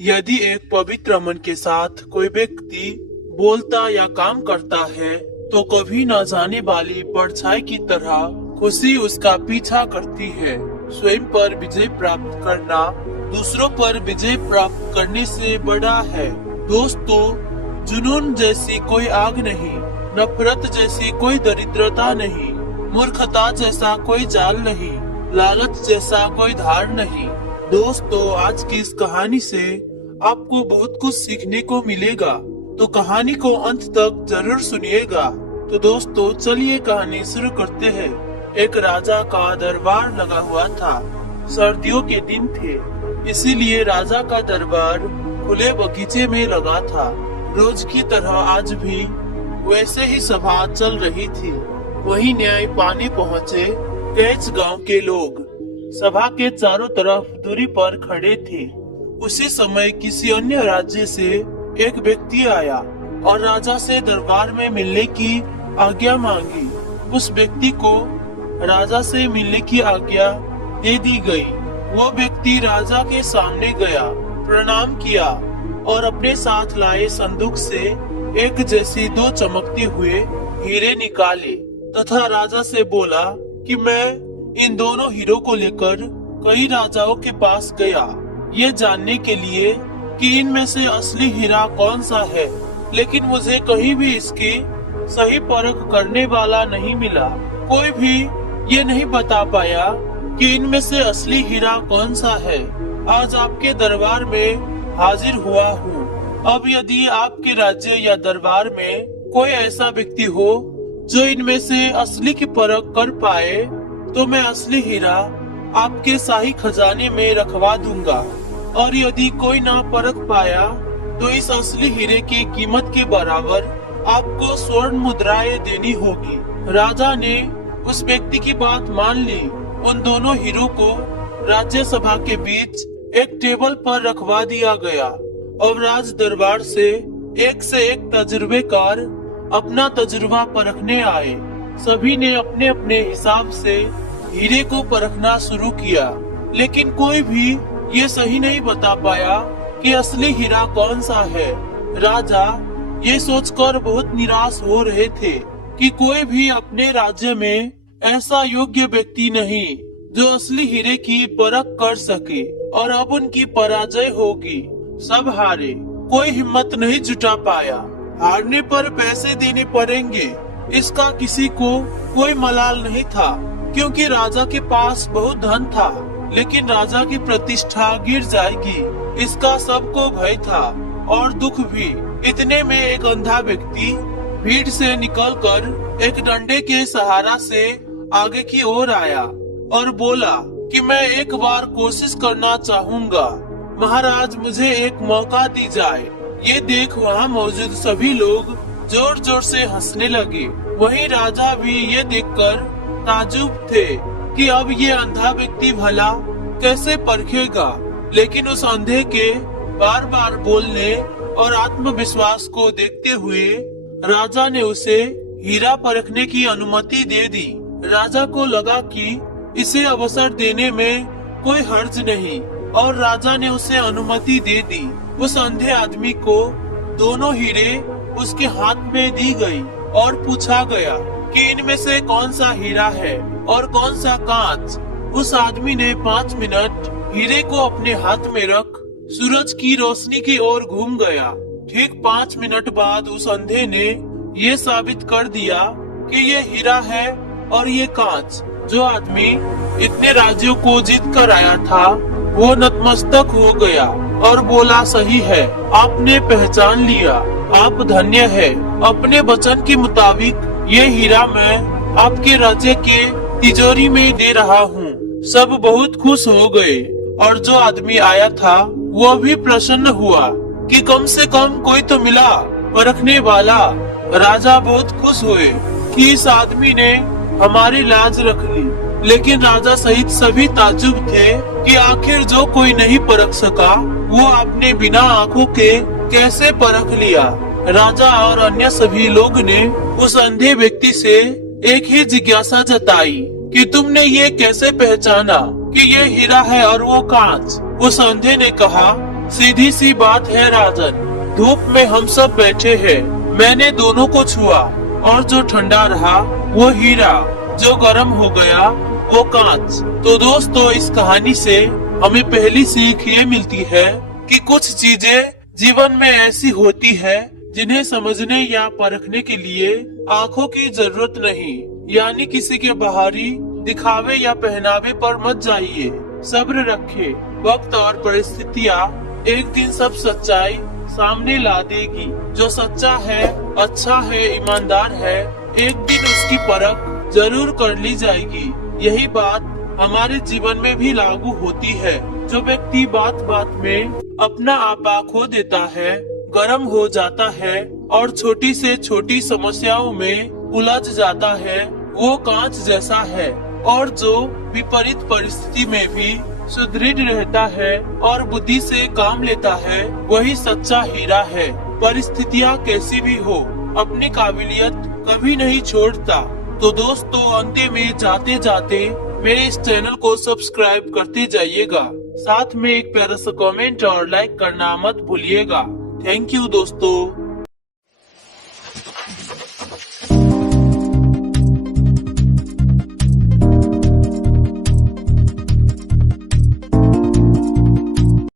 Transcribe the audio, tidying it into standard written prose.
यदि एक पवित्र मन के साथ कोई व्यक्ति बोलता या काम करता है तो कभी न जाने वाली परछाई की तरह खुशी उसका पीछा करती है। स्वयं पर विजय प्राप्त करना दूसरों पर विजय प्राप्त करने से बड़ा है। दोस्तों, जुनून जैसी कोई आग नहीं, नफरत जैसी कोई दरिद्रता नहीं, मूर्खता जैसा कोई जाल नहीं, लालच जैसा कोई धार नहीं। दोस्तों, आज की इस कहानी से आपको बहुत कुछ सीखने को मिलेगा, तो कहानी को अंत तक जरूर सुनिएगा। तो दोस्तों, चलिए कहानी शुरू करते हैं। एक राजा का दरबार लगा हुआ था। सर्दियों के दिन थे, इसीलिए राजा का दरबार खुले बगीचे में लगा था। रोज की तरह आज भी वैसे ही सभा चल रही थी। वही न्याय पाने पहुँचे कैच गांव के लोग सभा के चारों तरफ दूरी पर खड़े थे। उसी समय किसी अन्य राज्य से एक व्यक्ति आया और राजा से दरबार में मिलने की आज्ञा मांगी। उस व्यक्ति को राजा से मिलने की आज्ञा दे दी गई। वो व्यक्ति राजा के सामने गया, प्रणाम किया और अपने साथ लाए संदूक से एक जैसी दो चमकते हुए हीरे निकाले तथा राजा से बोला कि मैं इन दोनों हीरो को लेकर कई राजाओं के पास गया, ये जानने के लिए कि इनमें से असली हीरा कौन सा है, लेकिन मुझे कहीं भी इसकी सही परख करने वाला नहीं मिला। कोई भी ये नहीं बता पाया कि इनमें से असली हीरा कौन सा है। आज आपके दरबार में हाजिर हुआ हूँ। अब यदि आपके राज्य या दरबार में कोई ऐसा व्यक्ति हो जो इनमें से असली की परख कर पाए, तो मैं असली हीरा आपके शाही खजाने में रखवा दूंगा, और यदि कोई ना परख पाया तो इस असली हीरे की कीमत के बराबर आपको स्वर्ण मुद्राएं देनी होगी। राजा ने उस व्यक्ति की बात मान ली। उन दोनों हीरो को राज्यसभा के बीच एक टेबल पर रखवा दिया गया और राज दरबार से एक तजुर्बेकार अपना तजुर्बा परखने आए। सभी ने अपने अपने हिसाब से हीरे को परखना शुरू किया, लेकिन कोई भी ये सही नहीं बता पाया कि असली हीरा कौन सा है। राजा ये सोचकर बहुत निराश हो रहे थे कि कोई भी अपने राज्य में ऐसा योग्य व्यक्ति नहीं जो असली हीरे की परख कर सके, और अब उनकी पराजय होगी। सब हारे, कोई हिम्मत नहीं जुटा पाया। हारने पर पैसे देने पड़ेंगे, इसका किसी को कोई मलाल नहीं था, क्योंकि राजा के पास बहुत धन था, लेकिन राजा की प्रतिष्ठा गिर जाएगी, इसका सबको भय था और दुख भी। इतने में एक अंधा व्यक्ति भीड़ से निकलकर एक डंडे के सहारा से आगे की ओर आया और बोला कि मैं एक बार कोशिश करना चाहूँगा, महाराज मुझे एक मौका दी जाए। ये देख वहाँ मौजूद सभी लोग जोर जोर से हंसने लगे। वहीं राजा भी ये देखकर ताजुब थे कि अब ये अंधा व्यक्ति भला कैसे परखेगा, लेकिन उस अंधे के बार बार बोलने और आत्मविश्वास को देखते हुए राजा ने उसे हीरा परखने की अनुमति दे दी। राजा को लगा कि इसे अवसर देने में कोई हर्ज नहीं, और राजा ने उसे अनुमति दे दी। उस अंधे आदमी को दोनों हीरे उसके हाथ में दी गई और पूछा गया कि इनमें से कौन सा हीरा है और कौन सा कांच। उस आदमी ने 5 मिनट हीरे को अपने हाथ में रख सूरज की रोशनी की ओर घूम गया। ठीक 5 मिनट बाद उस अंधे ने ये साबित कर दिया कि ये हीरा है और ये कांच। जो आदमी इतने राज्यों को जीत कर आया था वो नतमस्तक हो गया और बोला, सही है, आपने पहचान लिया, आप धन्य है। अपने वचन के मुताबिक ये हीरा मैं आपके राज्य के तिजोरी में दे रहा हूँ। सब बहुत खुश हो गए और जो आदमी आया था वो भी प्रसन्न हुआ कि कम से कम कोई तो मिला परखने वाला। राजा बहुत खुश हुए कि इस आदमी ने हमारी लाज रख ली, लेकिन राजा सहित सभी ताज्जुब थे कि आखिर जो कोई नहीं परख सका वो आपने बिना आंखों के कैसे परख लिया। राजा और अन्य सभी लोग ने उस अंधे व्यक्ति से एक ही जिज्ञासा जताई कि तुमने ये कैसे पहचाना कि ये हीरा है और वो कांच। उस अंधे ने कहा सीधी सी बात है राजन, धूप में हम सब बैठे हैं, मैंने दोनों को छुआ और जो ठंडा रहा वो हीरा, जो गर्म हो गया वो कांच। तो दोस्तों, इस कहानी से हमें पहली सीख ये मिलती है कि कुछ चीजें जीवन में ऐसी होती है जिन्हें समझने या परखने के लिए आंखों की जरूरत नहीं। यानी किसी के बाहरी दिखावे या पहनावे पर मत जाइए, सब्र रखे। वक्त और परिस्थितियाँ एक दिन सब सच्चाई सामने ला देगी। जो सच्चा है, अच्छा है, ईमानदार है, एक दिन उसकी परख जरूर कर ली जाएगी। यही बात हमारे जीवन में भी लागू होती है। जो व्यक्ति बात बात में अपना आपा खो देता है, गर्म हो जाता है और छोटी से छोटी समस्याओं में उलझ जाता है, वो कांच जैसा है। और जो विपरीत परिस्थिति में भी सुदृढ़ रहता है और बुद्धि से काम लेता है, वही सच्चा हीरा है। परिस्थितियाँ कैसी भी हो, अपनी काबिलियत कभी नहीं छोड़ता। तो दोस्तों, अंत में जाते जाते मेरे इस चैनल को सब्सक्राइब करते जाइएगा, साथ में एक प्यारा सा कमेंट और लाइक करना मत भूलिएगा। थैंक यू दोस्तों।